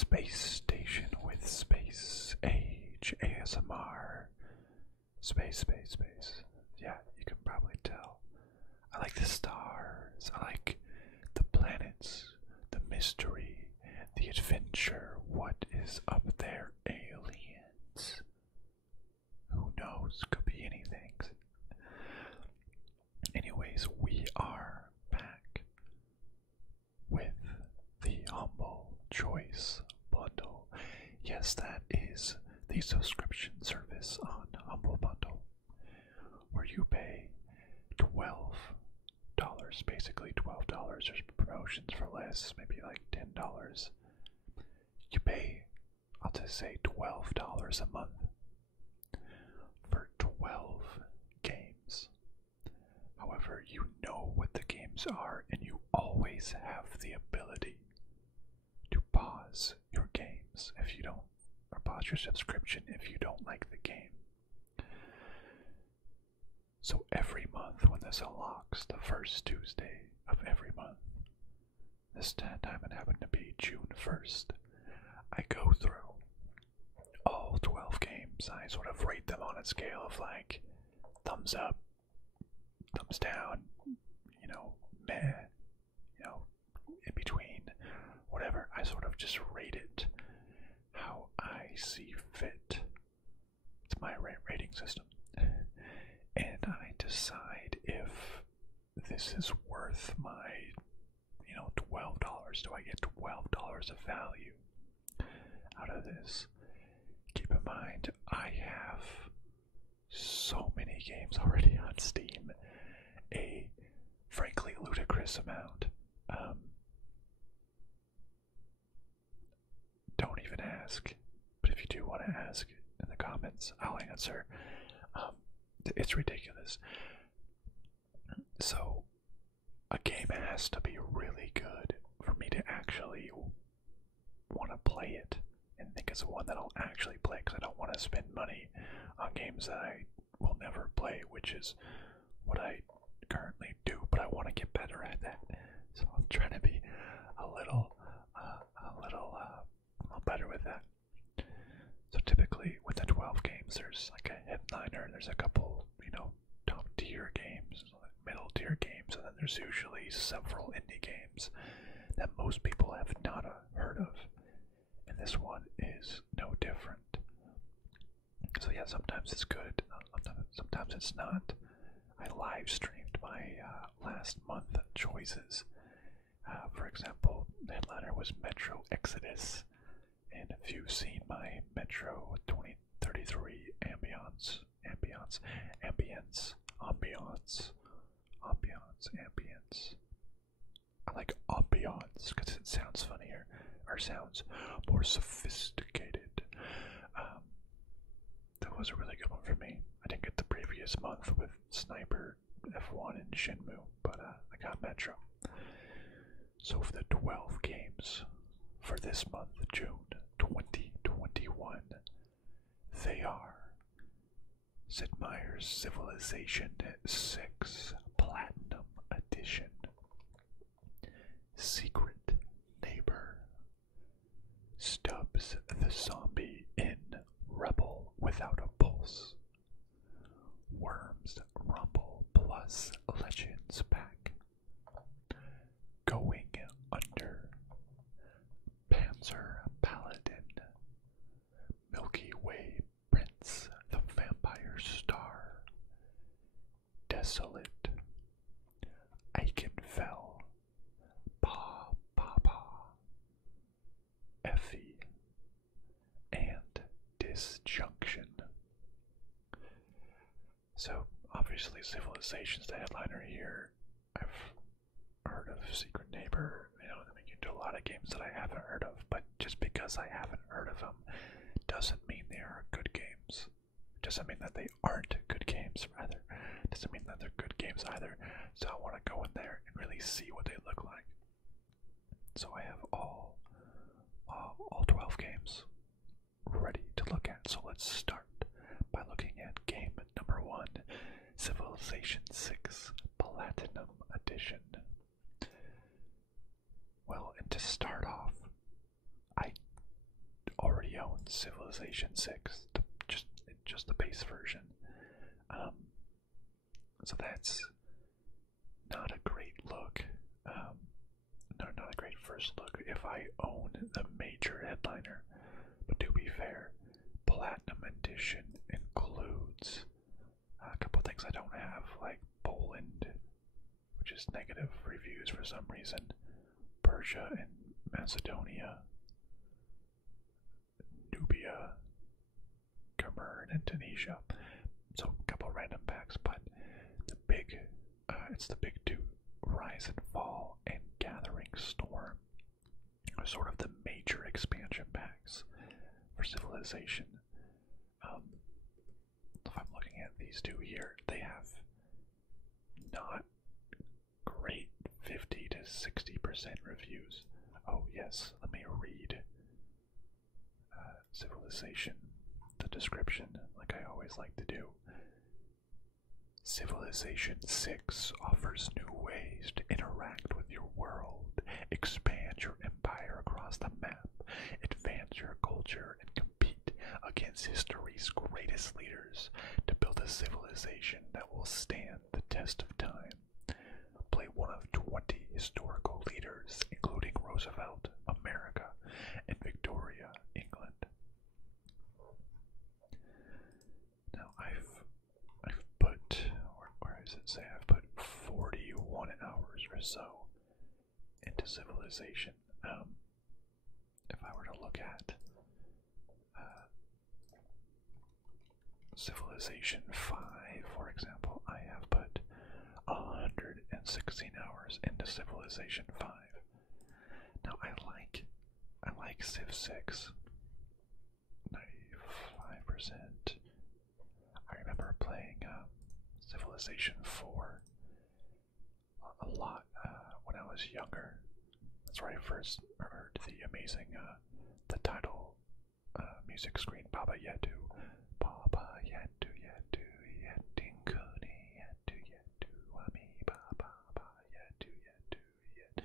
Space Station with Space Age ASMR. Space. Yeah, you can probably tell. I like the stars, I like the planets, the mystery, the adventure. What is up there, aliens? Who knows? Could be anything. Anyways, we are back with the Humble Choice Bundle. Yes, that is the subscription service on Humble Bundle, where you pay $12, basically $12. There's promotions for less, maybe like $10. You pay, I'll just say $12 a month for 12 games. However, you know what the games are, and you always have the ability to pause your games if you don't, or pause your subscription if you don't like the game. So every month when this unlocks, the first Tuesday of every month, this time it happened to be June 1st, I go through all 12 games. I sort of rate them on a scale of like thumbs up, thumbs down, meh, in between, whatever. I sort of just rate it how I see fit. It's my rating system. And I decide if this is worth my, $12. Do I get $12 of value out of this? Keep in mind, I have so many games already on Steam, a frankly ludicrous amount. Don't even ask, but if you do want to ask in the comments, I'll answer. It's ridiculous. So, a game has to be really good for me to actually want to play it and think it's one that I'll actually play, because I don't want to spend money on games that I will never play, which is what I currently do, but I want to get better at that. So I'm trying to be a little better with that. So typically with the 12 games, there's like a headliner, there's a couple, top tier games, middle tier games, and then there's usually several indie games that most people have not heard of. And this one is no different. So yeah, sometimes it's good, sometimes it's not. I live streamed my last month choices. For example, the headliner was Metro Exodus, and if you've seen my Metro 2033 ambience, I like ambience because it sounds funnier, or sounds more sophisticated. That was a really good one for me. I didn't get the previous month with Sniper, F1, and Shenmue, but I got Metro. So for the 12 games for this month, June 2021, they are Sid Meier's Civilization 6 Platinum Edition, Secret Neighbor, Stubbs the Zombie in Rebel Without a Pulse, Worms Rumble Plus Legends Pack, Going Under, Panzer Paladin, Milky Way Prince the Vampire Star, Desolate, Ikenfell, Paw Paw Paw, Effie, and Disjunction. So obviously Civilization's the headliner here. I've heard of Secret Neighbor, they get into a lot of games that I haven't heard of, but just because I haven't heard of them doesn't mean they are good games. Doesn't mean that they aren't good games, rather. Doesn't mean that they're good games either. So I want to go in there and really see what they look like. So I have all 12 games ready to look at. So let's start by looking at game number 1, Civilization 6 Platinum Edition. Well, and to start off, I own Civilization 6, just the base version. So that's not a great look. No, not a great first look if I own the major headliner. But to be fair, Platinum Edition includes a couple things I don't have, like Poland, which is negative reviews for some reason, Persia and Macedonia, Nubia, Khmer, and Tunisia. So a couple random packs, but it's the big two, Rise and Fall and Gathering Storm, are sort of the major expansion packs for Civilization. If I'm looking at these two here, they have not great 50 to 60% reviews. Oh yes, let me read Civilization, the description, like I always like to do. Civilization 6 offers new ways to interact with your world, expand your empire across the map, advance your culture, and compete against history's greatest leaders to build a civilization that will stand the test of time. Play one of 20 historical leaders, including Roosevelt, America, and Victoria, England. Now I've put, where does it say? I've put 41 hours or so into Civilization. If I were to look at Civilization 5, for example, I have put 116 hours into Civilization 5. Now I like Civ 6, 95%. I remember playing Civilization 4 a lot when I was younger. That's where I first heard the amazing, the title music screen, Baba Yetu. Baba Yetu, Yetu, Yetinkuni, Yetu, Yetu, Ami, Baba, Yetu, Yetu, Yet.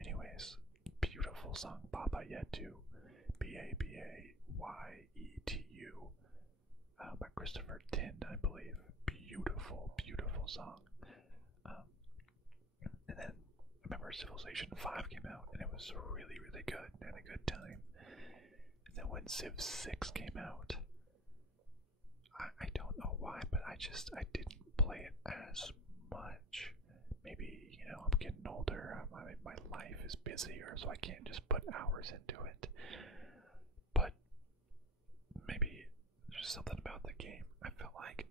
Anyways, beautiful song, Baba Yetu, Babayetu, by Christopher Tin, I believe. Beautiful, beautiful song. And then I remember Civilization 5 came out, and it was really, really good, and a good time. And then when Civ 6 came out, I don't know why, but I didn't play it as much. Maybe, I'm getting older, my life is busier, so I can't just put hours into it. But maybe there's something about the game. I felt like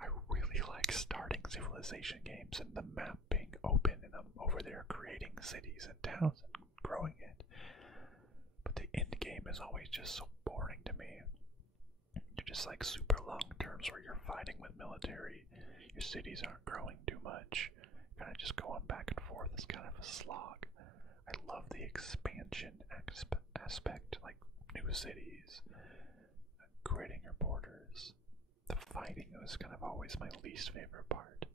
I really like starting Civilization games and the map being open and I'm over there creating cities and towns and growing it. But the end game is always just so boring to me. You're just like super long terms where you're fighting with military. Your cities aren't growing too much. Kind of just going back and forth. It's kind of a slog. I love the expansion aspect, like new cities, creating your borders. The fighting was kind of always my least favorite part.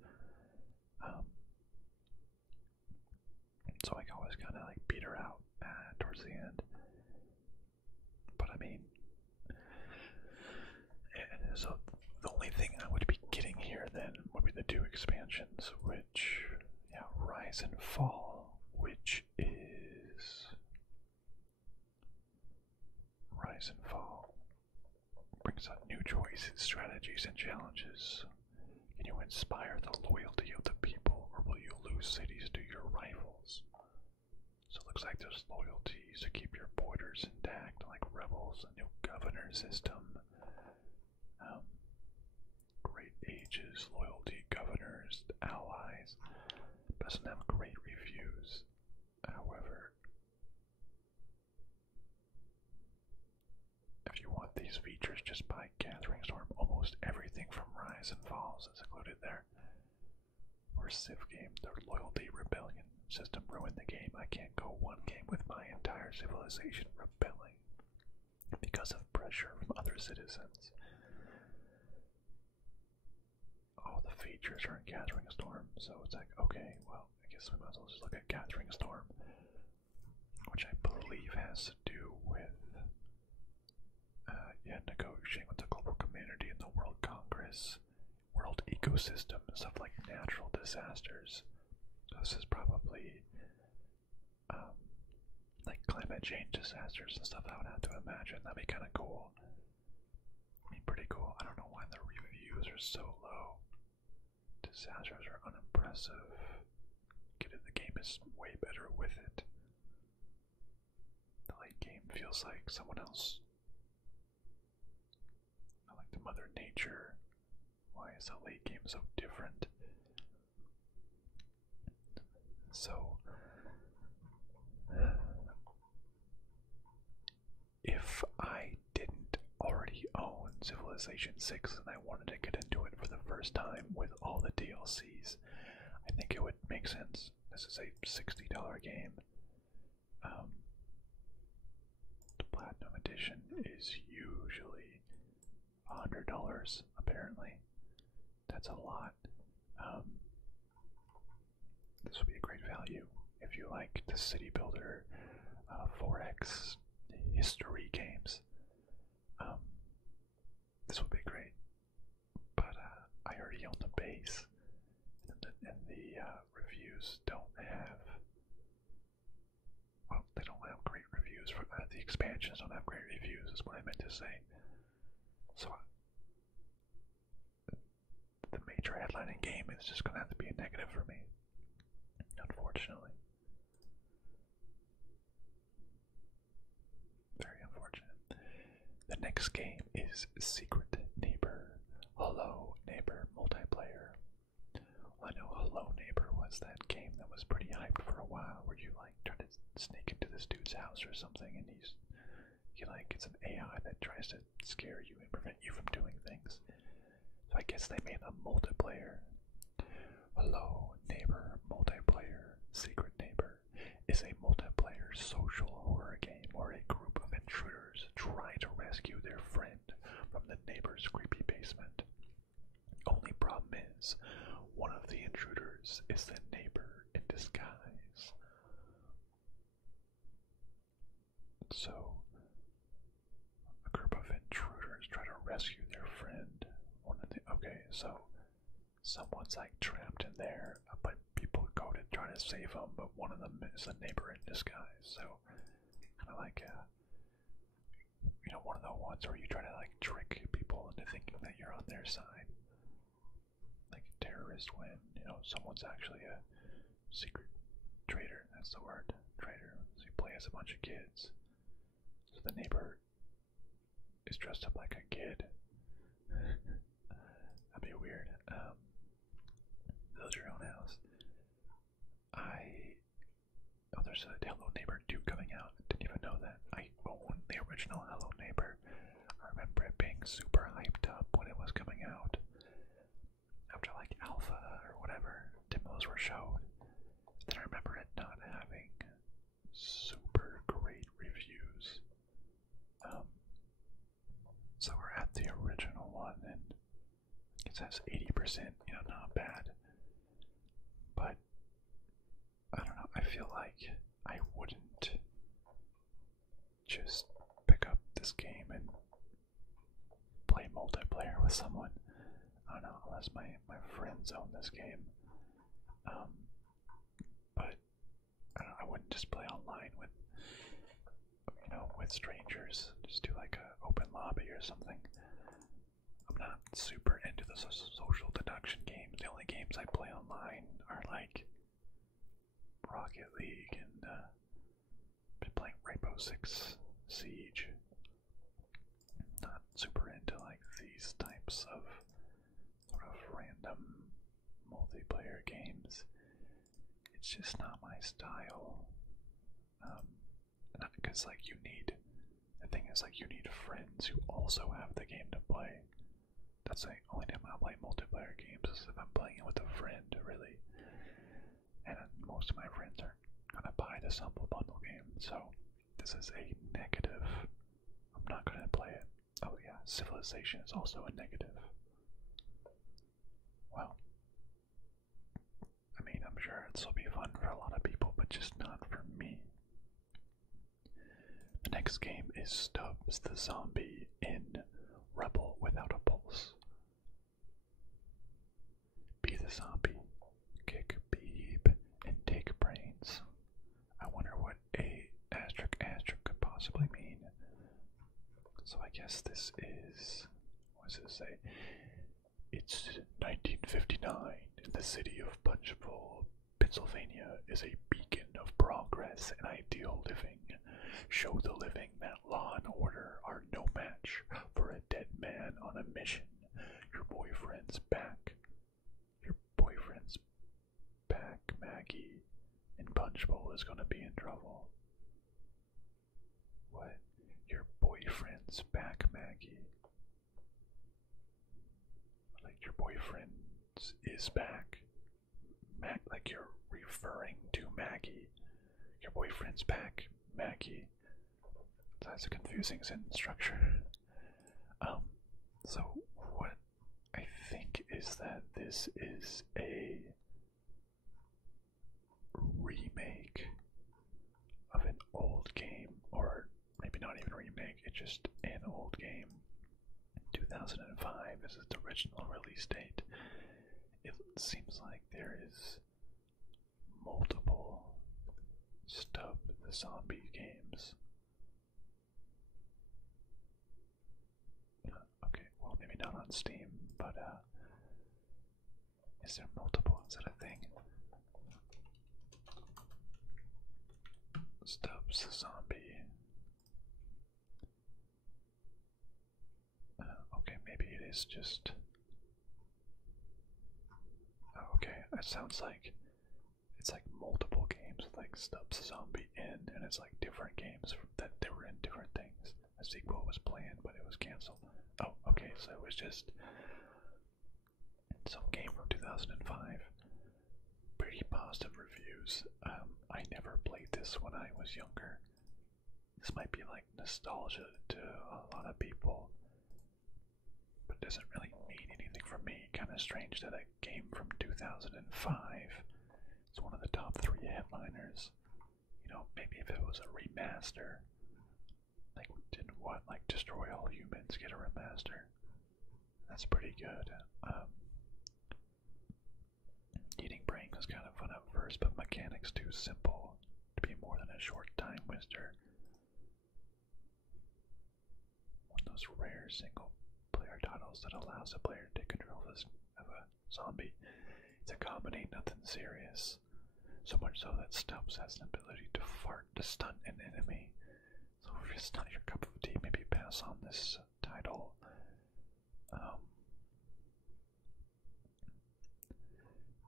So I always kind of like beat her out towards the end. But I mean, so the only thing I would be getting here then would be the two expansions, which, Rise and Fall, which is Rise and Fall brings out new choices, strategies, and challenges. Can you inspire the loyalty of the people, or will you lose cities to your rivals? So it looks like there's loyalties to keep your borders intact, like rebels, a new governor system, great ages, loyalty, governors, allies. Doesn't have great reviews. However, if you want these features, just buy Gathering Storm. Almost everything from Rise and Falls is included there. Or Civ game, the loyalty rebellion system ruined the game. I can't go one game with my entire civilization rebelling because of pressure from other citizens. All the features are in Gathering Storm, so it's like, okay, well, I guess we might as well just look at Gathering Storm, which I believe has to do as world ecosystem, stuff like natural disasters. So this is probably like climate change disasters and stuff I would have to imagine. That'd be kind of cool. I mean, pretty cool. I don't know why the reviews are so low. Disasters are unimpressive. The game is way better with it. The late game feels like someone else. I like the Mother Nature. Why is the late game so different? So, if I didn't already own Civilization 6 and I wanted to get into it for the first time with all the DLCs, I think it would make sense. This is a $60 game. The Platinum Edition is usually $100, apparently. That's a lot. This would be a great value if you like the City Builder 4X history games. This would be great. But I already own the base. And the reviews don't have, well, they don't have great reviews. For the expansions don't have great reviews, is what I meant to say. So the major headlining game is just going to have to be a negative for me, unfortunately. Very unfortunate. The next game is Secret Neighbor, Hello Neighbor multiplayer. I know Hello Neighbor was that game that was pretty hyped for a while, where you like try to sneak into this dude's house or something, and it's an AI that tries to scare you and prevent you from doing things. So I guess they made a multiplayer. Hello Neighbor multiplayer. Secret Neighbor is a multiplayer social horror game where a group of intruders try to rescue their friend from the neighbor's creepy basement. Only problem is, one of the intruders is the neighbor in disguise. So, a group of intruders try to rescue their friend. Okay, so someone's like trapped in there, but people go to try to save them, but one of them is a neighbor in disguise. So, kind of like, one of the ones where you try to like trick people into thinking that you're on their side. Like a terrorist when, someone's actually a secret traitor. That's the word, traitor. So you play as a bunch of kids. So the neighbor is dressed up like a kid. That'd be weird. Build your own house. There's a Hello Neighbor 2 coming out. Didn't even know that. I own the original Hello Neighbor. I remember it being super hyped up when it was coming out. After like alpha or whatever demos were shown. Then I remember it not having super great reviews. So we're at the original one, and it says 80%, not bad. But I don't know, I feel like I wouldn't just pick up this game and play multiplayer with someone. I don't know, unless my friends own this game. But I wouldn't just play online with strangers. Just do like a open lobby or something. I'm not super into the social deduction games. The only games I play online are like Rocket League and been playing Rainbow Six Siege. Not super into like these types of sort of random multiplayer games. It's just not my style. Because like the thing is like you need friends who also have the game to play. That's the only time I play multiplayer games is if I'm playing it with a friend, really. And most of my friends aren't gonna buy this Humble Bundle game, so this is a negative. I'm not gonna play it. Oh yeah, Civilization is also a negative. Well, I mean, I'm sure it'll still be fun for a lot of people, but just not for me. The next game is Stubbs the Zombie in Rebel Without a Pulse. So I guess this is, what does it say? It's 1959, and the city of Punchbowl, Pennsylvania is a beacon of progress and ideal living. Show the living that law and order are no match for a dead man on a mission. Your boyfriend's back. Your boyfriend's back, Maggie. And Punchbowl is gonna be in trouble. What? Your boyfriend's back, Maggie. Like your boyfriend is back. Like you're referring to Maggie. Your boyfriend's back, Maggie. That's a confusing sentence structure. So what I think is that this is a remake of an old game, or maybe not even a remake, it's just an old game. 2005 is its original release date. It seems like there is multiple Stubbs the Zombie games. Okay, well maybe not on Steam, but is there multiple? Is that a thing? Stubbs the Zombie. Okay, maybe it is just. Oh, okay, it sounds like it's like multiple games with like Stubbs the Zombie in, and it's like different games that they were in different things. A sequel was planned, but it was canceled. Oh, okay, so it was just some game from 2005. Pretty positive reviews. I never played this when I was younger. This might be like nostalgia to a lot of people, but it doesn't really mean anything for me. Kind of strange that a game from 2005 is one of the top 3 headliners. You know, maybe if it was a remaster, like didn't what, like Destroy All Humans get a remaster? That's pretty good. Eating brain was kind of fun at first, but mechanics too simple to be more than a short time waster. One of those rare single-player titles that allows a player to take control of a zombie. It's a comedy, nothing serious. So much so that Stubbs has an ability to fart to stun an enemy. So if it's not your cup of tea, maybe pass on this title.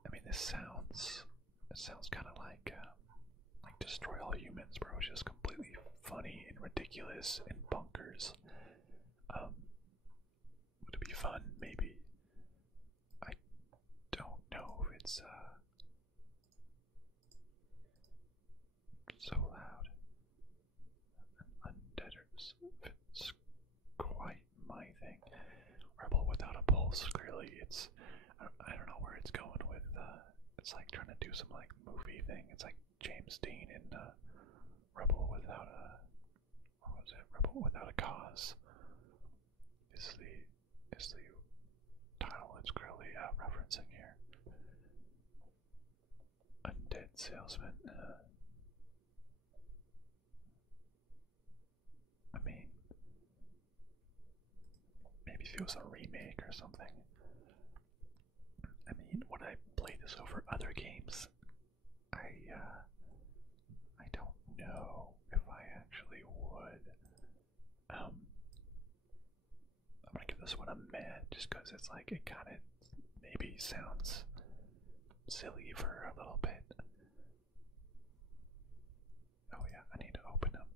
I mean, it sounds kind of like Destroy All Humans, bro. It's just completely funny and ridiculous and bonkers. Would it be fun? Maybe. I don't know if it's so loud. Undeaders. It's quite my thing. Rebel Without a Pulse. Clearly, it's. I don't know where it's going with. It's like trying to do some like movie thing. It's like James Dean in Rebel Without a. What was it? Rebel Without a Cause. Is the title it's clearly referencing here. Undead Salesman. I mean, maybe if it was a remake or something. I mean, would I play this over other games? I don't know if I actually would. I'm gonna give this one a meh, just because it's like it kind of maybe sounds silly for a little bit. Oh yeah, I need to open up.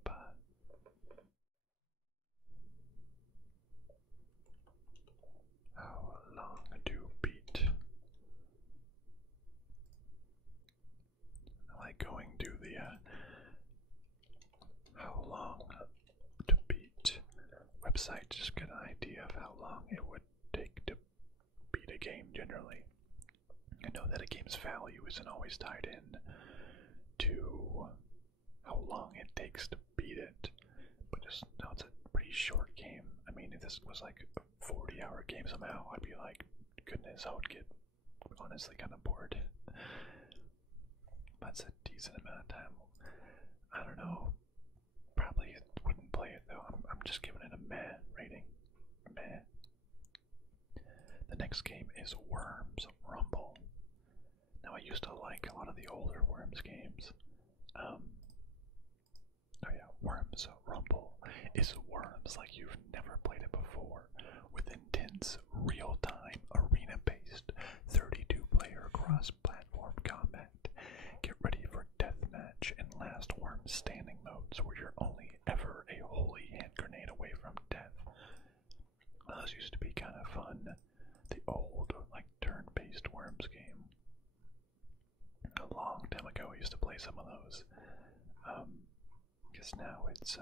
How long to beat? I like going to the how long to beat website to just get an idea of how long it would take to beat a game generally. I know that a game's value isn't always tied in to how long it takes to beat it, but just know it's a pretty short game. I mean, if this was like a 40-hour game somehow, I'd be like, goodness, I would get honestly kind of bored. That's a decent amount of time. I don't know. Probably wouldn't play it though. I'm just giving it a meh. next game is Worms Rumble. Now I used to like a lot of the older Worms games. Oh yeah, Worms Rumble is Worms like you've never played it before, with intense, real-time, arena-based, 32-player cross-platform combat. Get ready for deathmatch and last worm standing modes where you're only ever a holy hand grenade away from death. Those used to be kind of fun. The old, like, turn-based Worms game. A long time ago I used to play some of those. Guess now it's,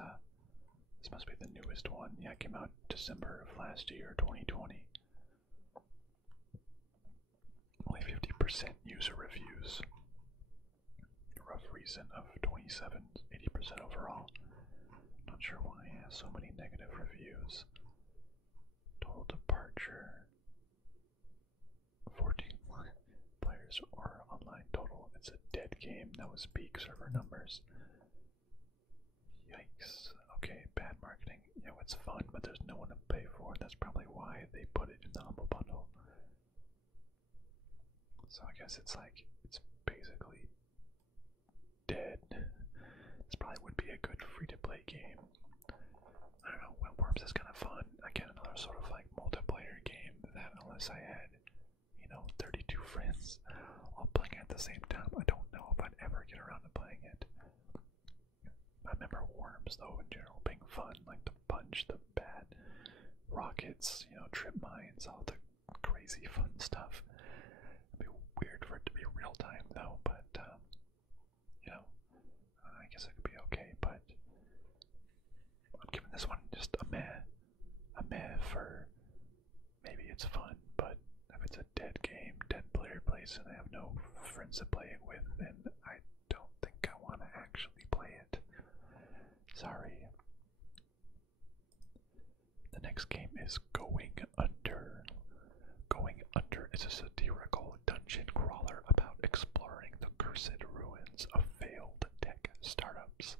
this must be the newest one. Yeah, it came out December of last year, 2020. Only 50% user reviews. A rough reason of 27, 80% overall. Not sure why it has so many negative reviews. Total departure. 14 players or online total. It's a dead game. That was peak server numbers. Yikes. Okay, bad marketing. You know, it's fun, but there's no one to pay for it. That's probably why they put it in the Humble Bundle. So I guess it's like, it's basically dead. This probably would be a good free-to-play game. I don't know, Worms is kind of fun. Again, another sort of like multiplayer game that unless I had, you know, 32 friends all playing at the same time, I don't know if I'd ever get around to playing it. I remember Worms, though, in general being fun, like the punch, the bad rockets, you know, trip mines, all the crazy fun stuff. It'd be weird for it to be real time, though, but, you know, I guess it could be okay, but I'm giving this one just a meh. A meh for maybe it's fun, but if it's a dead game, dead player plays, and I have no friends to play it with, then I don't think I want to actually play it. Sorry. The next game is Going Under. Going Under is a satirical dungeon crawler about exploring the cursed ruins of failed tech startups.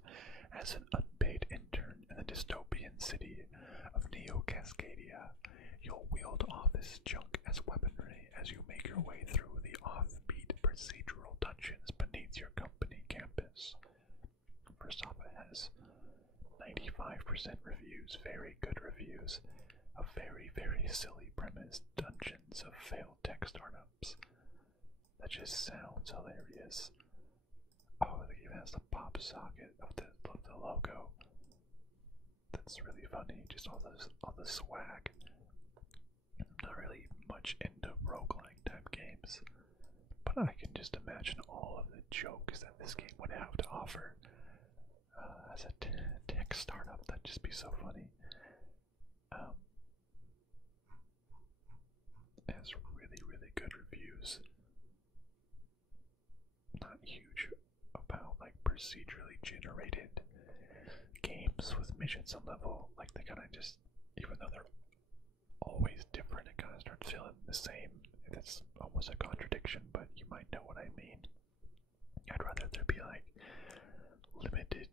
As an unpaid intern in the dystopian city of Neo Cascadia, you'll wield office junk as weaponry as you make your way through the offbeat procedural dungeons beneath your company campus. First off, it has 95% reviews, very good reviews. A very, very silly premise, dungeons of failed tech startups. That just sounds hilarious. Oh, it even has the pop socket of the logo. That's really funny, just all the swag. I'm not really much into roguelike type games, but I can just imagine all of the jokes that this game would have to offer. As a tech startup, that'd just be so funny. It has really, really good reviews. Not huge about like procedurally generated games with missions and level. Like they kind of just, even though they're always different, it kind of starts feeling the same. That's almost a contradiction, but you might know what I mean. I'd rather there be like limited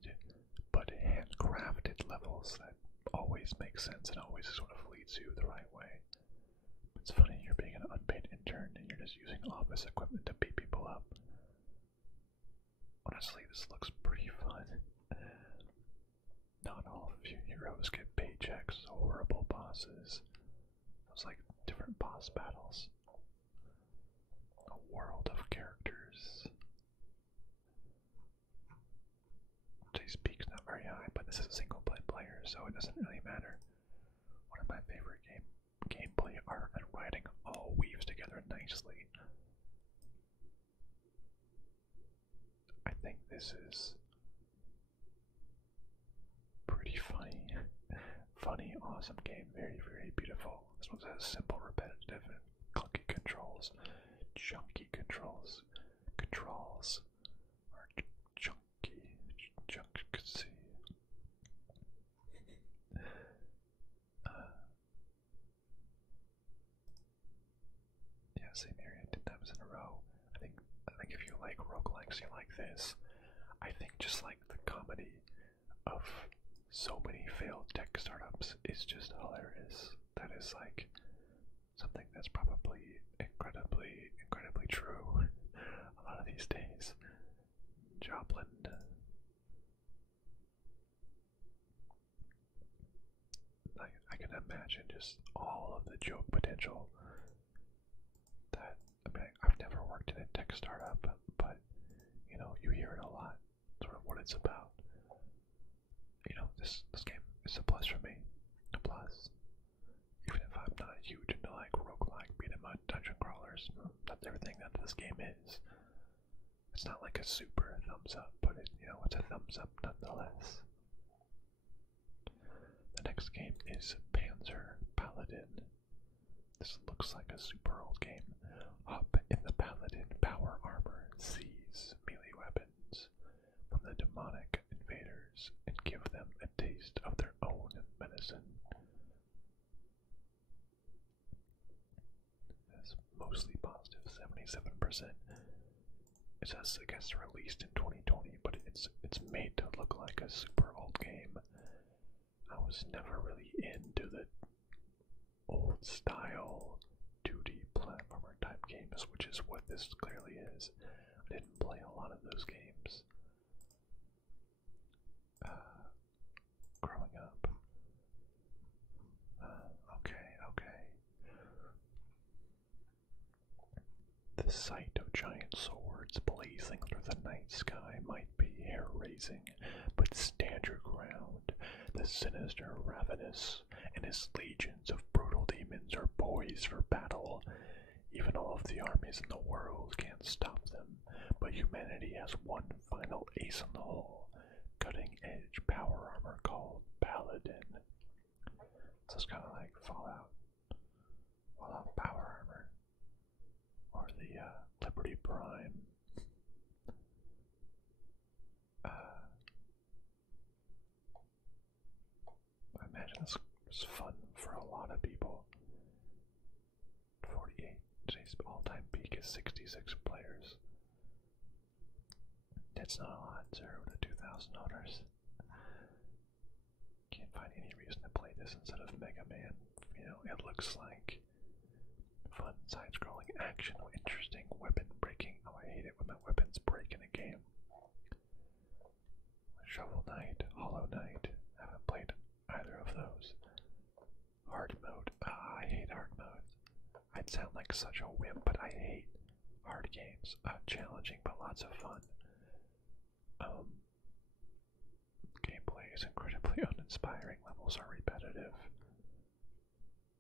but handcrafted levels that always make sense and always sort of leads you the right way. It's funny, you're being an unpaid intern and you're just using office equipment to beat people up. Honestly, this looks pretty fun. Not all of you heroes get paychecks, horrible bosses. Those like different boss battles. A world of characters. Today's peak's not very high, but this is a single player, so it doesn't really matter. One of my favorite gameplay, art, and writing all weaves together nicely. I think this is pretty funny. Funny, awesome game. Very, very beautiful. This one has simple, repetitive, and clunky controls. Chunky controls. Controls. Or chunky. Chunky. Yeah, same area 10 times in a row. I think if you like roguelikes, you like this. I think just like the comedy of so many failed tech startups is just hilarious. That is like something that's probably incredibly true a lot of these days. Joplin. I can imagine just all of the joke potential that, I mean, I've never worked in a tech startup, but, you know, you hear it a lot, sort of what it's about. You know, this game is a plus for me. A plus. Even if I'm not huge into like roguelike, beat 'em up, dungeon crawlers, that's everything that this game is. It's not like a super thumbs up, but you know, it's a thumbs up nonetheless. The next game is Panzer Paladin. This looks like a super old game. Hop in the Paladin power armor, seize melee weapons from the demonic invaders, and give them a taste of their own medicine. It's mostly positive, 77%. It says, I guess, released in 2020, but it's made to look like a super old game. I was never really into the old style 2D platformer type games, which is what this clearly is. I didn't play a lot of those games growing up. Okay. The sight of giant swords blazing through the night sky might be hair-raising, but stand your ground. The sinister Ravenous and his legions of brutal demons are poised for battle. Even all of the armies in the world can't stop them, but humanity has one final ace in the hole, cutting-edge power armor called Paladin. So it's kind of like Fallout power armor, or the Liberty Prime. I imagine this was fun for a lot of people. 48. Today's all-time peak is 66 players. That's not a lot. 0 to 2,000 owners. Can't find any reason to play this instead of Mega Man. You know, it looks like fun side-scrolling action, interesting weapon breaking. Oh, I hate it when my weapons break in a game. Shovel Knight, Hollow Knight. Haven't played either of those. Hard mode. I hate hard mode. I'd sound like such a wimp, but I hate hard games. Challenging, but lots of fun. Gameplay is incredibly uninspiring. Levels are repetitive.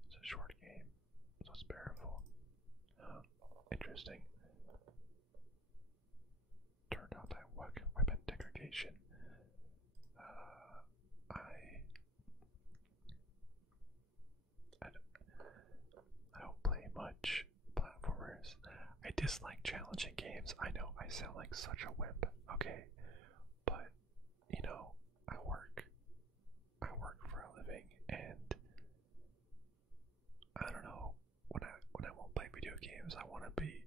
It's a short game, so it's bearable. Interesting. Turned off by weapon degradation. I don't play much platformers. I dislike challenging games. I know I sound like such a wimp, okay? But, you know, I work for a living, and I don't know, when I won't play video games, I want to be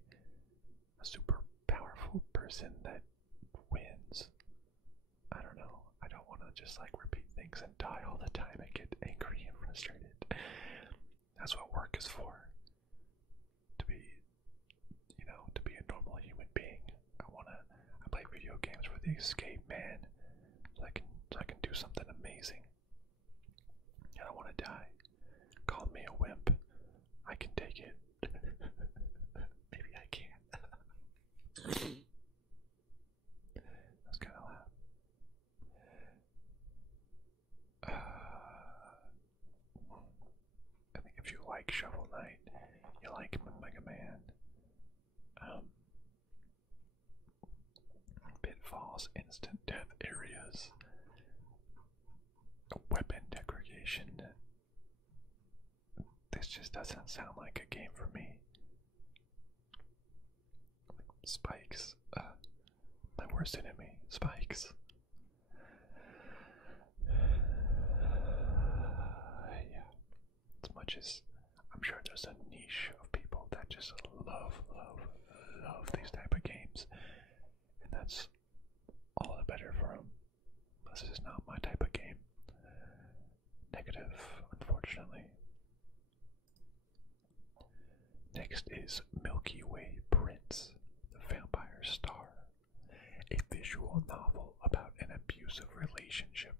a super powerful person that wins. I don't know. I don't want to just like repeat things and die all the time and get angry and frustrated. That's what work is for. To be, you know, to be a normal human being. I play video games for the escape, man. So I can do something amazing. I don't want to die. Call me a wimp. I can take it. Maybe I can't. That's kind of loud. I think if you like Shovel Knight, you like Mega Man. Pitfalls, instant death areas, weapon degradation. This just doesn't sound like a game for me. Spikes. My worst enemy. Spikes. Yeah. As much as I'm sure there's a niche of people that just love these type of games, and that's all the better for them. This is not my type of game. Negative, unfortunately. Next is Milky Way Prince, the Vampire Star, a visual novel about an abusive relationship,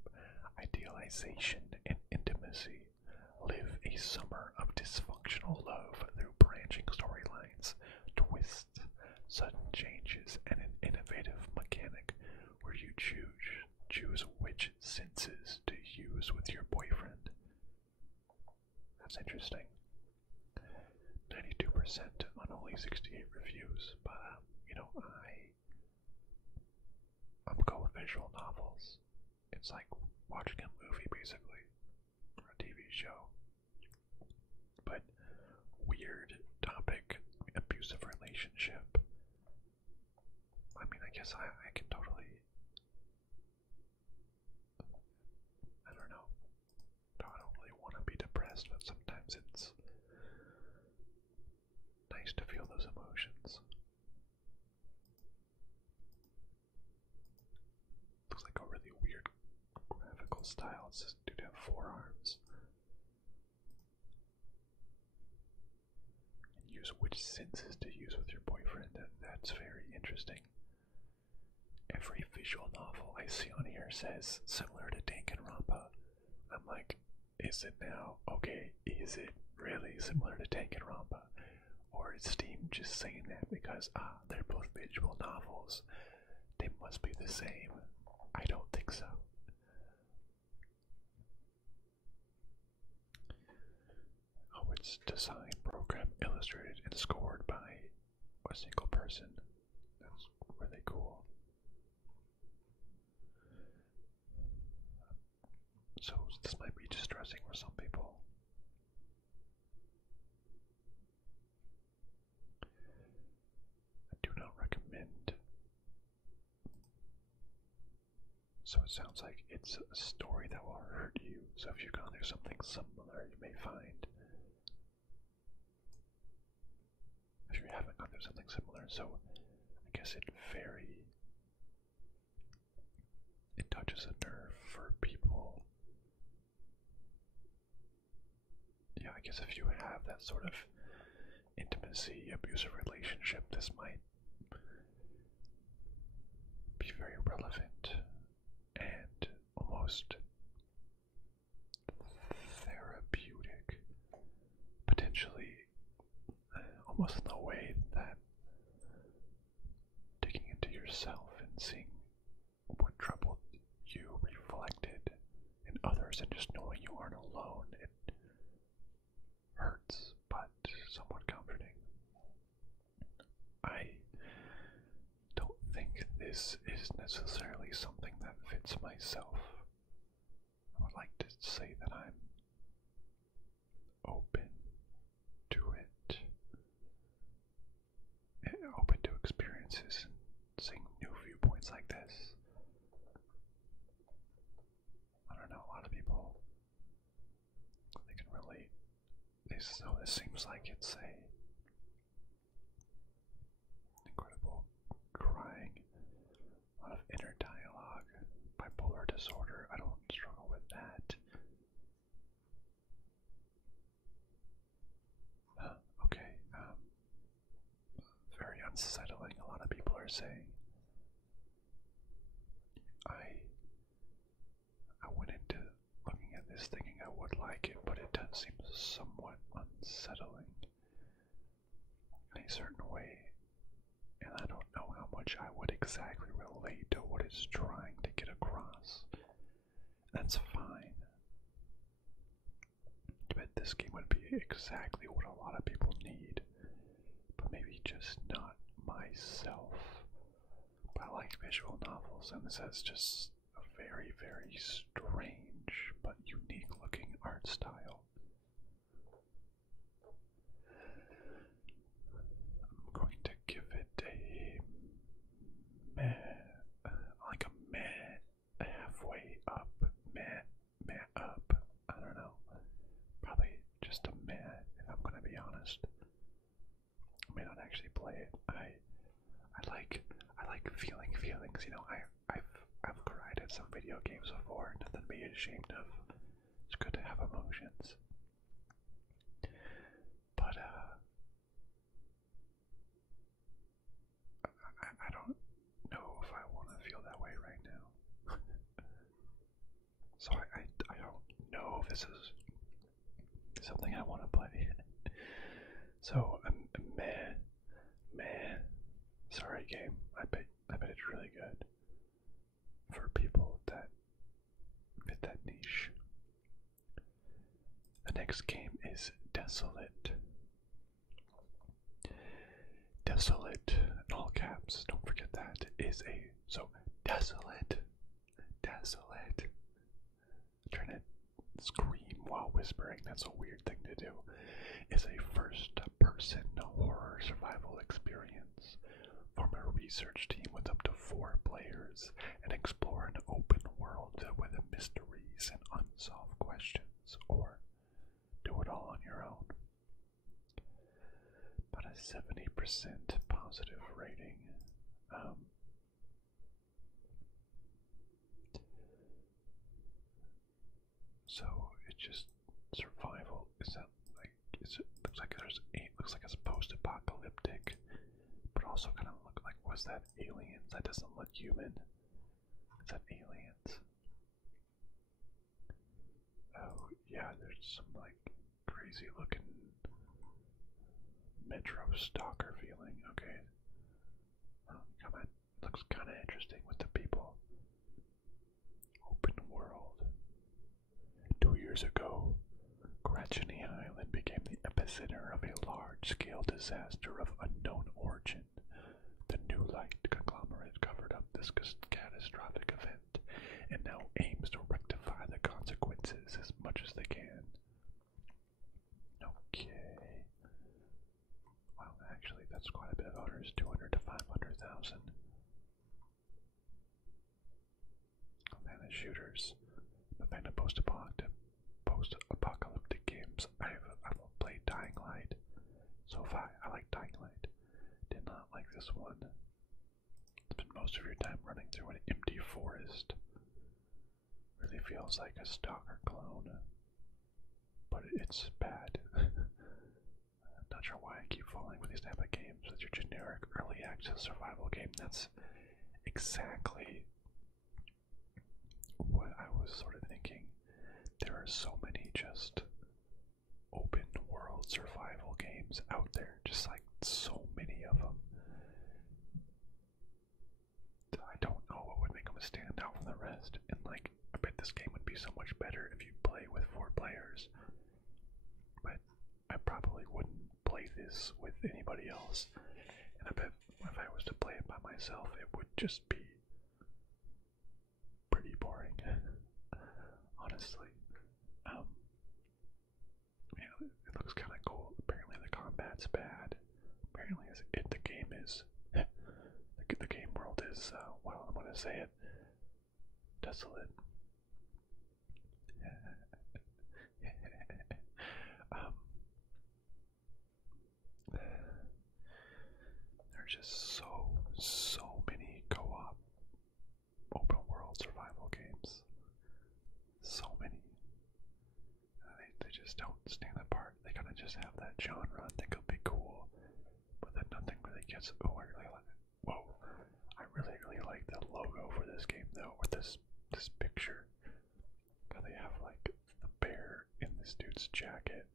idealization, and intimacy. Live a summer of dysfunctional love through branching storylines, twists, sudden changes, and an innovative mechanic where you choose which senses to use with your boyfriend. That's interesting. 92% on only 68 reviews, but I'm going with visual novels. It's like watching a movie basically, or a TV show. But weird topic, abusive relationship. I mean, I guess I can totally, I don't know. I don't really want to be depressed, but sometimes it's nice to feel those emotions. Looks like a really weird graphical style. It's this dude have 4 arms. And use which senses to use with your boyfriend. That's very interesting. Every visual novel I see on here says similar to Danganronpa. I'm like, is it now? Okay, is it really similar to Danganronpa? Or is Steam just saying that because, they're both visual novels, they must be the same? I don't think so. Oh, it's designed, programmed, illustrated, and scored by a single person. That's really cool. So this might be distressing for some people. I do not recommend. So it sounds like it's a story that will hurt you. So if you've gone through something similar, you may find. If you haven't gone through something similar, so I guess it touches a nerve for people. Yeah, I guess if you have that sort of intimacy, abusive relationship, this might be very relevant and almost therapeutic, potentially, almost in the way that digging into yourself and seeing what troubled you reflected in others and just knowing you aren't alone, it hurts, but somewhat comforting. I don't think this is necessarily something that fits myself. I would like to say that I'm open to it, open to experiences and seeing new viewpoints like this. I don't know, a lot of people, they can relate. This seems like it's a incredible crying, a lot of inner dialogue, bipolar disorder. I don't struggle with that. Okay, very unsettling, a lot of people are saying. I went into looking at this thinking I would like it, but it does seem somewhat unsettling in a certain way, and I don't know how much I would exactly relate to what it's trying to get across. That's fine. But this game would be exactly what a lot of people need, but maybe just not myself. But I like visual novels, and this has just a very, very strange but unique looking art style. I'm going to give it a meh, like a meh, halfway up, meh up. I don't know. Probably just a meh, if I'm going to be honest. I may not actually play it. I like feeling feelings. You know, I've cried at some video games before. Nothing to be ashamed of. It's good to have emotions. But something I want to play. So, meh. Sorry, game. I bet it's really good for people that fit that niche. The next game is Desolate. Desolate, in all caps, don't forget that, is a, so, Desolate, I'm trying to scream while whispering, that's a weird thing to do, is a first-person horror survival experience. Form a research team with up to 4 players and explore an open world filled with mysteries and unsolved questions, or do it all on your own. About a 70% positive rating. So it's just survival. Is that like? Looks like it's post-apocalyptic, but also kind of look like, was that aliens? That doesn't look human. Is that aliens? Oh yeah, there's some like crazy looking Metro Stalker feeling. Okay. Looks kind of interesting with the people. Open world. 2 years ago, Gretcheny Island became the epicenter of a large-scale disaster of unknown origin. The New Light conglomerate covered up this catastrophic event and now aims to rectify the consequences as much as they can. Okay. Wow, actually, that's quite a bit of owners, 200 to 500,000. I'm a fan of shooters. I'm a fan of post-apocalyptic games. I've played Dying Light. So far, I like Dying Light. Did not like this one. Spend most of your time running through an empty forest. Really feels like a Stalker clone. But it's bad. I'm not sure why I keep falling with these type of games. It's your generic early access survival game. That's exactly what I was sort of thinking. There are so many just open world survival games out there, just like so many of them. I don't know what would make them stand out from the rest, and like, I bet this game would be so much better if you play with 4 players, but I probably wouldn't play this with anybody else, and I bet if I was to play it by myself, it would just be pretty boring, honestly. Yeah, it looks kind of cool. Apparently the combat's bad. Apparently the game is, the game world is, well, I'm gonna say it, desolate. There's just so many co-op open world survival games. So many. They just don't stand apart. They kind of just have that genre and think it'll be cool, but then nothing really gets. Oh, I really like it. Whoa! I really like the logo for this game though, or this picture. How they have like the bear in this dude's jacket,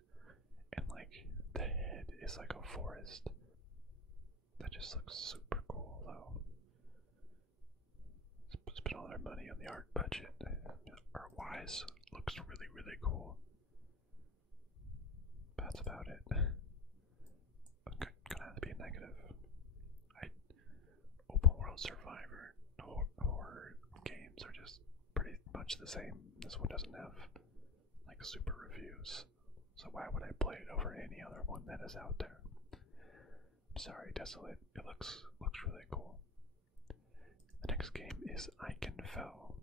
and like the head is like a forest. That just looks super cool though. Spend all their money on the art budget. Art-wise, looks really cool. That's about it. Gonna have to be negative. Open world survivor horror games are just pretty much the same. This one doesn't have like super reviews, so why would I play it over any other one that is out there? I'm sorry, Desolate. It looks really cool. The next game is Ikenfell,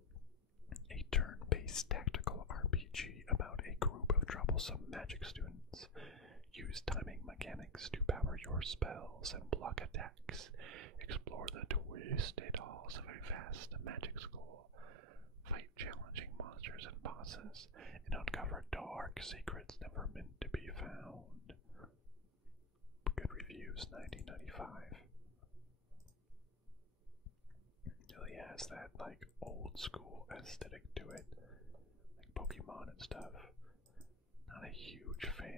a turn-based tactical RPG about a group of troublesome magic students. Use timing mechanics to power your spells and block attacks. Explore the twisted halls of a vast magic school. Fight challenging monsters and bosses, and uncover dark secrets never meant to be found. Good reviews, 1995. Really has that like old school aesthetic to it, like Pokemon and stuff. Not a huge fan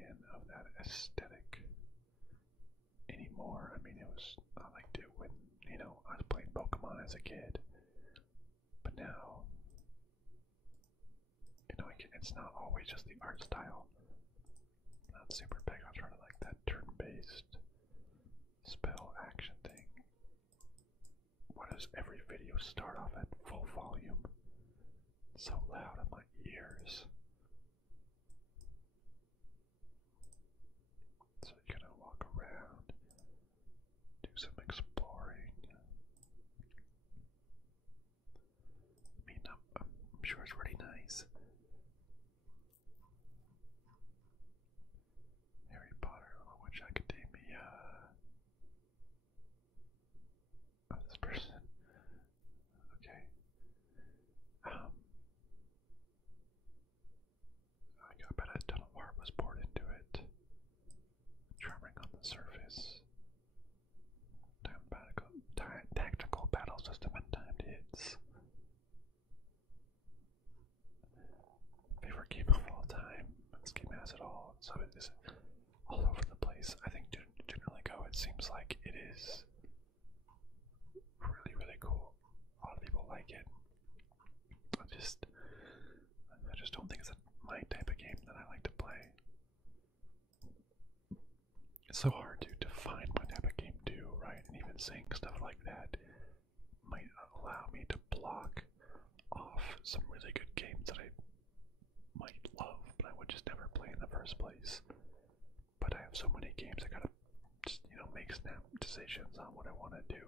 as a kid. But now, it's not always just the art style. Not super big on trying to like that turn-based spell action thing. Why does every video start off at full volume? It's so loud in my ears. So you're gonna walk around, do some exploring. I mean, I'm sure it's really nice. Harry Potter, which academia? Oh, this person. Okay. I bet a ton of art was poured into it. Charming on the surface. Tactical battle system and timed hits. Favorite game of all time. This game has it all. So it is all over the place. I think generally it seems like it is really, really cool. A lot of people like it. I just don't think it's my type of game that I like to play. It's so hard to define what type of game too, right? And even saying stuff like that might allow me to block off some really good games that I might love, but I would just never play in the first place. But I have so many games I gotta just, make snap decisions on what I want to do.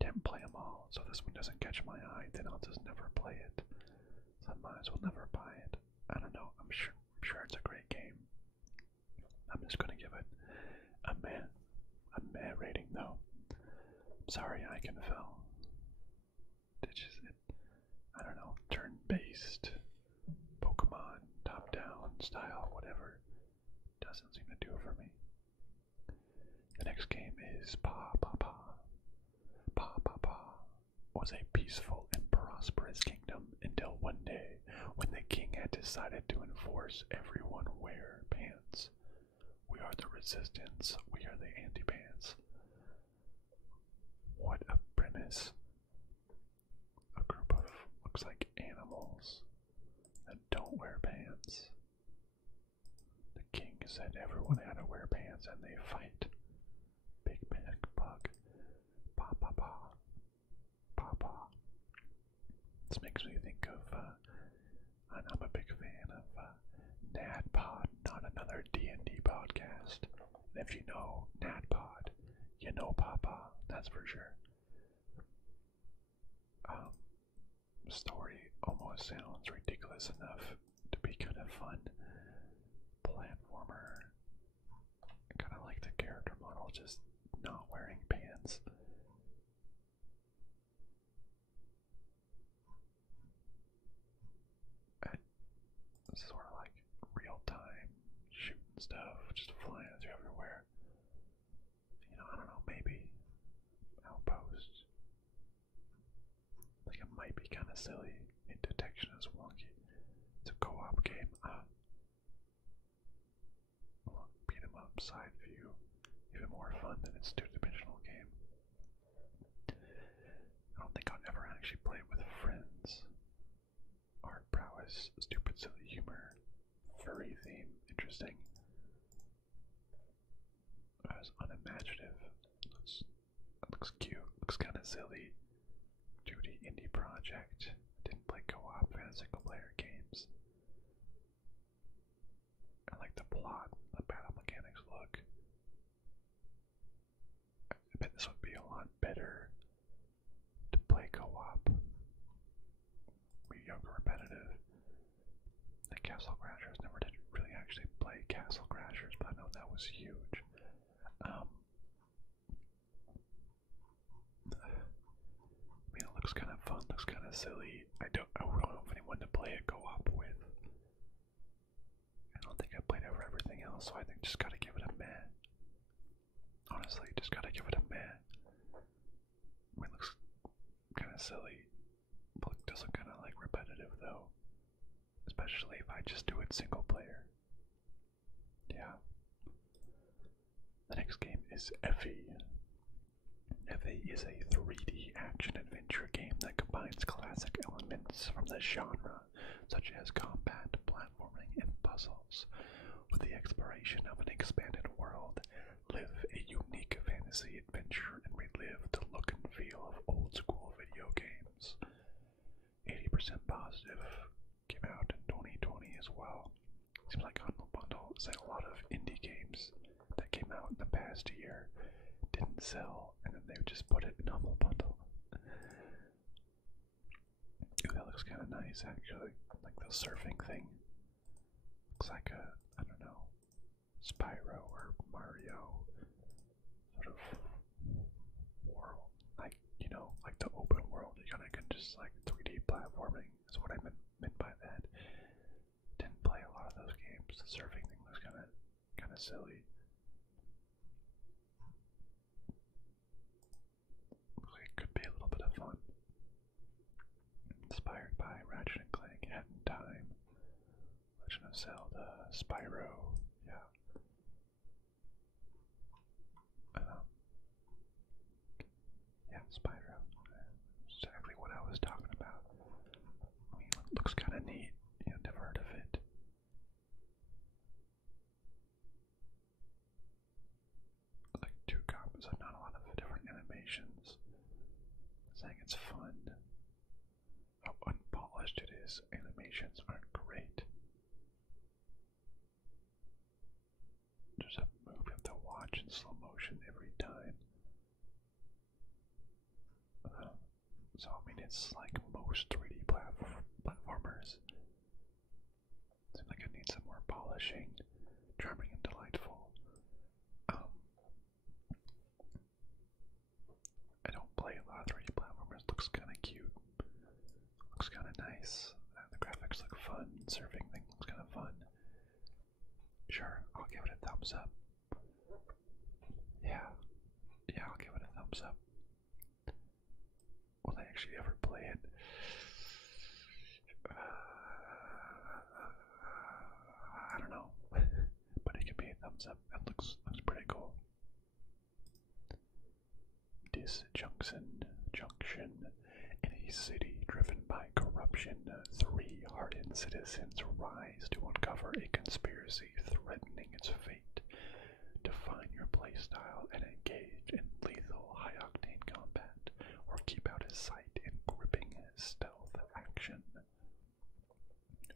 Can't play them all, so if this one doesn't catch my eye, then I'll just never play it. So I might as well never buy it. I don't know, I'm sure it's a great game. I'm just gonna give it a meh rating though. Sorry, Ikenfell. It's just, I don't know, turn-based Pokemon, top-down style, whatever. Doesn't seem to do it for me. The next game is Paw Paw Paw. Paw Paw Paw was a peaceful and prosperous kingdom until one day when the king had decided to enforce everyone wear pants. We are the resistance, we are the anti-pants. What a premise. A group of, looks like animals that don't wear pants. The king said everyone had to wear pants and they fight. Big bad bug. Paw Paw Paw. Paw Paw. This makes me think of, and I'm a big fan of NADPOD, not another D&D podcast. And if you know NADPOD, you know Paw Paw, that's for sure. Story almost sounds ridiculous enough to be kind of fun. Platformer. I kind of like the character model just not wearing pants. It's sort of like real time shooting stuff, just flying through everywhere. I don't know, maybe Outpost. Like it might be kind of silly. Detection is wonky. It's a co-op game. Beat 'em up side view, even more fun than its two-dimensional game. I don't think I'll ever actually play it with friends. Art prowess, stupid silly humor, furry theme, interesting. As unimaginative. Looks cute, looks kind of silly. 2D indie project. Didn't play co-op and single player games. I like the plot, the battle mechanics look. I bet this would be a lot better to play co-op. Be younger, repetitive. The Castle Crashers never did really actually play Castle Crashers, but I know that was huge. It looks kind of fun, looks kind of silly. I don't know if anyone to play it co-op with. I don't think I played over everything else, so I think just gotta give it a meh. Honestly, just gotta give it a meh. It looks kind of silly, but it does look kind of like repetitive though. Especially if I just do it single player. Yeah. The next game is Effie. Effie is a 3D action-adventure game that combines classic elements from the genre, such as combat, platforming, and puzzles, with the exploration of an expanded world. Live a unique fantasy adventure and relive the look and feel of old-school video games. 80% positive. Came out in 2020 as well. Seems like Humble Bundle is like a lot of indie games that came out in the past year didn't sell, and then they would just put it in Humble Bundle. Ooh, that looks kind of nice, actually. Like the surfing thing. Looks like a, I don't know, Spyro or Mario sort of world. Like, you know, like the open world. You kind of can just like 3D platforming is what I meant by that. Didn't play a lot of those games. The surfing thing was kind of silly. It could be a little bit of fun. Inspired by Ratchet and Clank, Hat in Time, Legend of Zelda, Spyro, yeah. Yeah, Spyro. Exactly what I was talking about. I mean, it looks kind of neat. You know, never heard of it. Like two copies of not a lot of different animations. Saying it's fun. How unpolished it is. Animations aren't great. There's a move you have to watch in slow motion every time. So I mean, it's like most 3D platformers. Seems like it needs some more polishing. Charming and delightful. I don't play a lot of 3D platformers. Looks kind of cute. Looks kind of nice. The graphics look fun. Surfing thing looks kind of fun. Sure, I'll give it a thumbs up. Yeah, I'll give it a thumbs up. Will I actually ever play it? I don't know, but it could be a thumbs up. It looks pretty cool. Disjunction. In a city driven by corruption, 3 hardened citizens rise to uncover a conspiracy threatening its fate. Define your playstyle and engage in lethal, high-octane combat, or keep out of sight in gripping stealth action.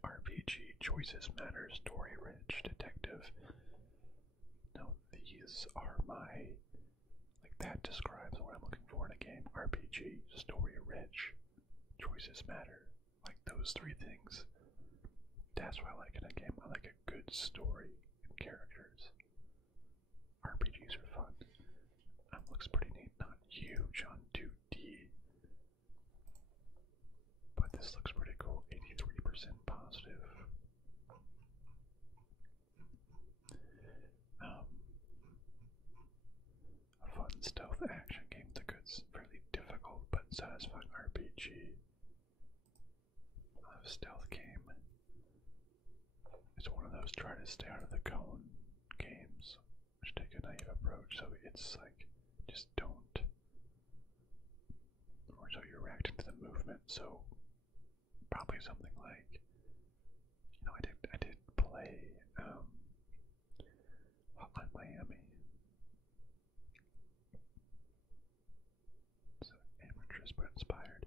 RPG choices matter, story-rich, detective. Now these are my... that describes what I'm looking for in a game. RPG, story-rich, choices matter. Like those 3 things. That's what I like in a game. I like a good story and characters. RPGs are fun. Looks pretty neat. Not huge on 2D. But this looks pretty cool. 83% positive. A fun stealth action game. The good's fairly difficult but satisfying RPG. A stealth game. It's one of those try to stay out of the cone games, which take a naive approach. So it's like, just don't. Or so you're reacting to the movement. So probably something like, you know, I did play Hotline Miami. So amateurs but inspired.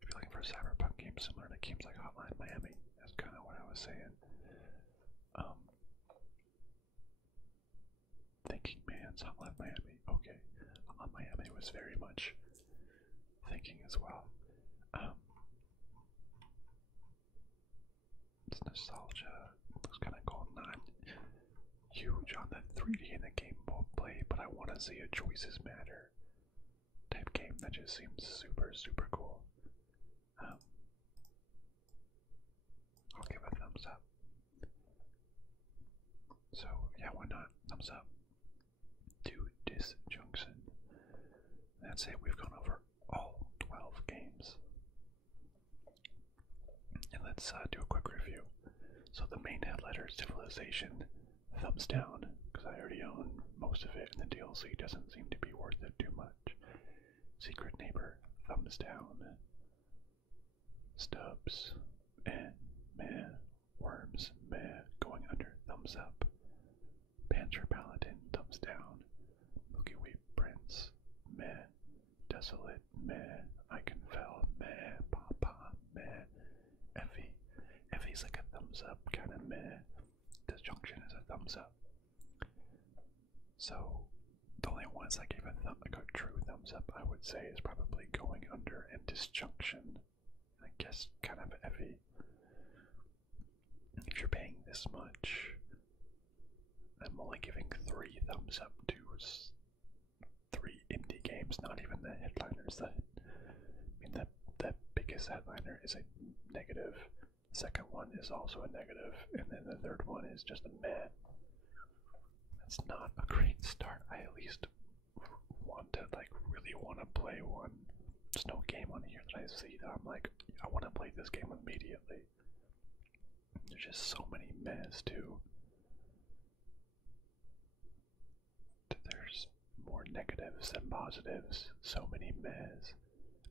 If you're looking for a cyberpunk game similar to games like Hotline Miami, that's kind of what I was saying. Thinking Man's Hotline Miami. Okay, Hotline Miami was very much thinking as well. It's nostalgia. Looks kind of cool. Not huge on the 3D in the game play, but I want to see a choices matter type game that just seems super cool. I'll give it a thumbs up. So yeah, why not? Thumbs up to Disjunction. That's it. We've gone over all 12 games. And let's do a quick review. So the main head letter, Civilization, thumbs down, because because I already own most of it, and the DLC doesn't seem to be worth it too much. Secret Neighbor, thumbs down. Stubbs, meh. Worms, meh. Going under, thumbs up. Panzer Paladin, thumbs down. Milky Prince, meh. Desolate, meh. Ikenfell, meh. Paw Paw, meh. Effie. Effie's like a thumbs up, kinda meh. Disjunction is a thumbs up. So, the only ones I gave a true thumbs up, I would say, is probably Going Under and Disjunction. I guess kind of Effie. If you're paying this much, I'm only giving 3 thumbs up to 3 indie games, not even the headliners. The biggest headliner is a negative, the second one is also a negative, and then the third one is just a meh. That's not a great start. I at least really want to play one. There's no game on here that I see that I'm like, I want to play this game immediately. There's just so many mehs too. There's more negatives than positives. So many mehs.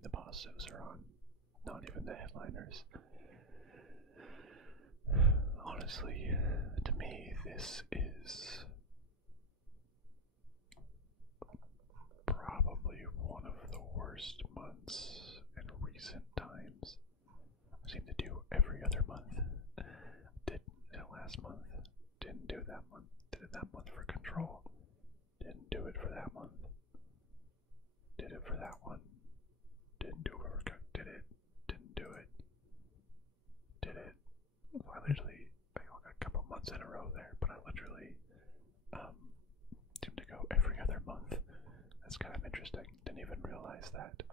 The positives are on not even the headliners. Honestly, to me, this is probably one of the worst months in recent times. I seem to do every other month. Did it last month. Didn't do that month. Did it that month for Control. Didn't do it for that month. Did it for that one. Didn't do it for did it. Didn't do it. Did it. I literally got a couple months in a row there, but I literally seem to go every other month. That's kind of interesting. Didn't even realize that.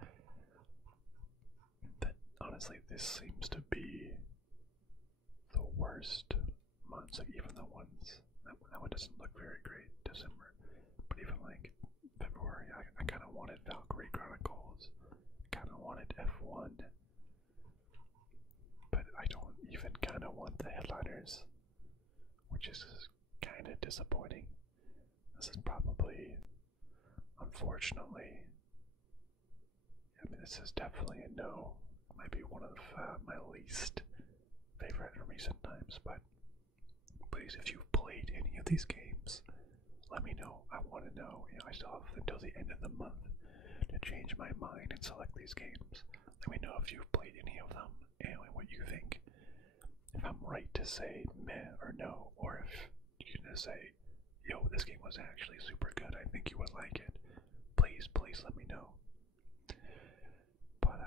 But honestly, this seems to be the worst months. Like even the ones that one doesn't look very great. December, but even like February, I kind of wanted Valkyrie Chronicles. Kind of wanted F1, but I don't even kind of want the headliners, which is kind of disappointing. This is probably, unfortunately, I mean, this is definitely a no. It might be one of my least favorite in recent times, but please, if you've played any of these games, let me know. I want to know. I still have until the end of the month to change my mind and select these games. Let me know if you've played any of them and what you think. If I'm right to say meh or no, or if you're gonna say, yo, this game was actually super good, I think you would like it. Please let me know. But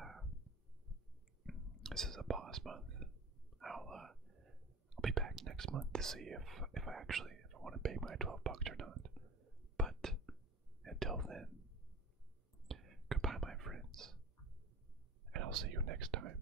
this is a pause month. I'll be back next month to see if I want to pay my $12 or not. But until then, goodbye, my friends, and I'll see you next time.